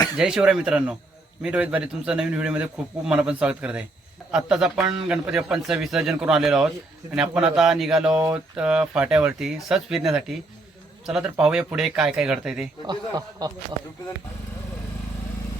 जय शिवराय मित्रांनो. मी रोहित बारी तुमचं नवीन व्हिडिओमध्ये खूप खूप मनापासून स्वागत करत. आहे आत्ताच आपण गणपती बाप्पांचं विसर्जन करून आलेलो आहोत. आणि आपण आता निघालो आहोत फाट्यावरती सहज फिरण्यासाठी. चला तर पाहूया पुढे काय काय घडतंय ते.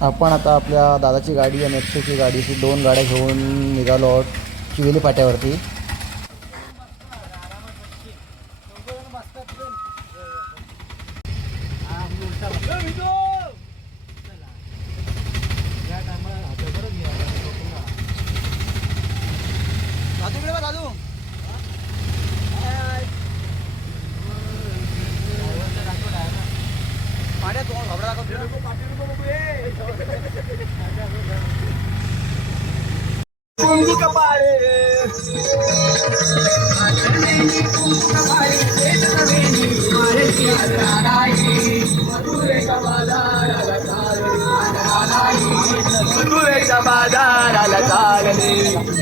आपण आता आपल्या दादाची गाडी आणि अक्षयची गाडी ही दोन गाड्या घेऊन निघालो आहोत चिवेली फाट्यावरती. तिकडे बघ अजून पाण्यात कोण घबरा कुंभ कपाळे मधुरे बाजार आला चालले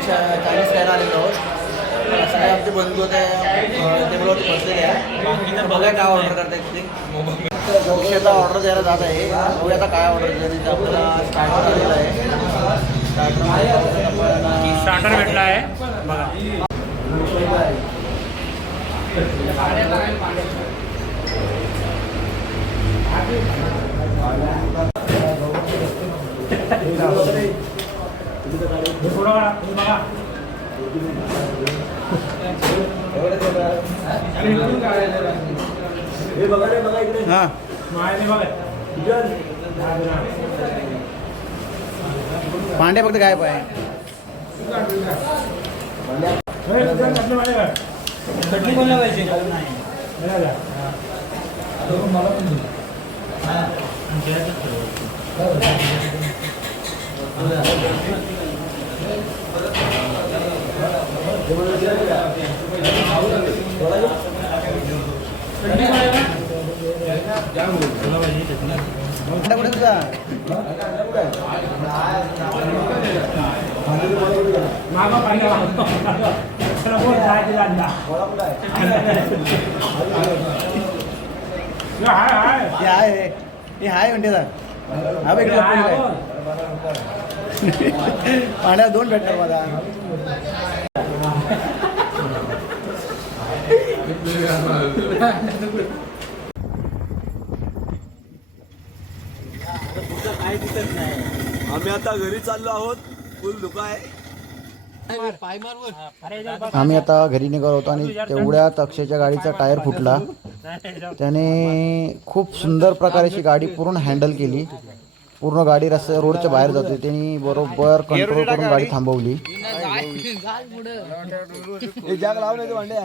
चाळीस आलेलो आहोत सगळे आमचे बंधू होते बसलेले आहे तर बघा काय ऑर्डर करतायत ते आता ऑर्डर द्यायला जात आहे. बघूया आता काय ऑर्डर दिलं ते आपल्याला स्टार्टर दिलेलं आहे. स्टार्टर स्टार्टर भेटला आहे. बघा, पांडे फक्त गायब आहे. चटणी कोणला पाहिजे मला पण जायचं जायचं. हे हाय, हाय. हे आहे रे. काय. पांड्या दोन भेटणार मला. आम्ही आता घरी चाललो आहोत. फुल धुका आहे. आम्ही आता घरी निघालो होतो आणि तेवढ्यात अक्षयच्या गाडीचा टायर फुटला. त्याने खूप सुंदर प्रकारे अशी गाडी पूर्ण हँडल केली. पूर्ण गाडी रस्त्या रोडच्या बाहेर जाते त्यांनी बरोबर कंट्रोल करून गाडी थांबवली. हे जॅक लाव नाही भांड्या.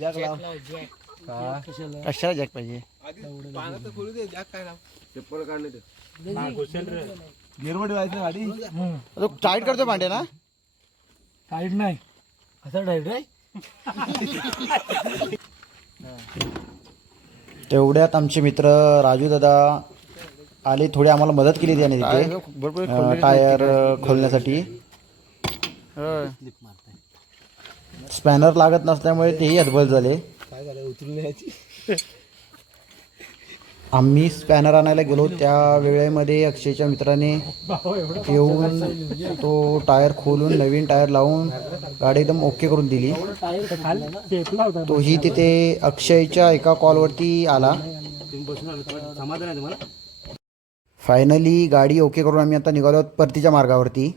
जॅक लाव. कशाला जॅक पाहिजे. गिरवट व्हायचं गाडी? टाईट करतो पांड्या ना? टाईट नाही. असं डायरेक्ट आहे? तेवढ्यात आमचे मित्र राजू दादा आले थोडी आम्हाला मदत केली त्याने तिथे. भरपूर टायर खोलण्यासाठी. होय. स्पॅनर लागत नसल्यामुळे तेही हतबल झाले. आम्ही स्पॅनर आणायला गेलो त्या वेळेमध्ये अक्षयच्या मित्राने येऊन तो टायर खोलून नवीन टायर लावून गाडी एकदम ओके करून दिली. तोही तिथे अक्षयच्या एका कॉलवरती आला. समाधान आहे तुम्हाला? फायनली गाडी ओके करून आम्ही आता निघालो आहोत परतीच्या मार्गावरती.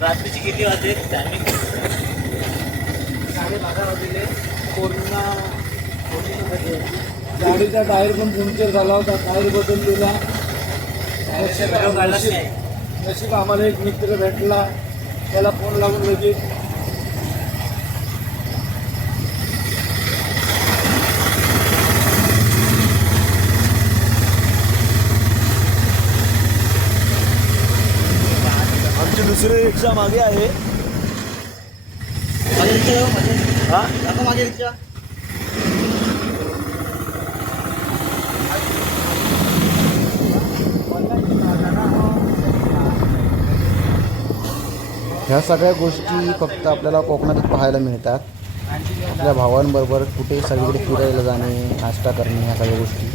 रात्रीची किती वाजले? टायमिंग साडेबारा वाजले. कोरोना गाडीचा टायर पण पंक्चर झाला होता. टायर बदललेला नशीब नशीब आम्हाला एक मित्र भेटला. त्याला फोन लावून लगेच दुसरी रिक्षा मागे आहे. हा? मागे रिक्षा. ह्या सगळ्या गोष्टी फक्त आपल्याला कोकणातच पाहायला मिळतात. आपल्या भावांबरोबर कुठे सगळीकडे फिरायला जाणे नाश्ता करणे ह्या सगळ्या गोष्टी.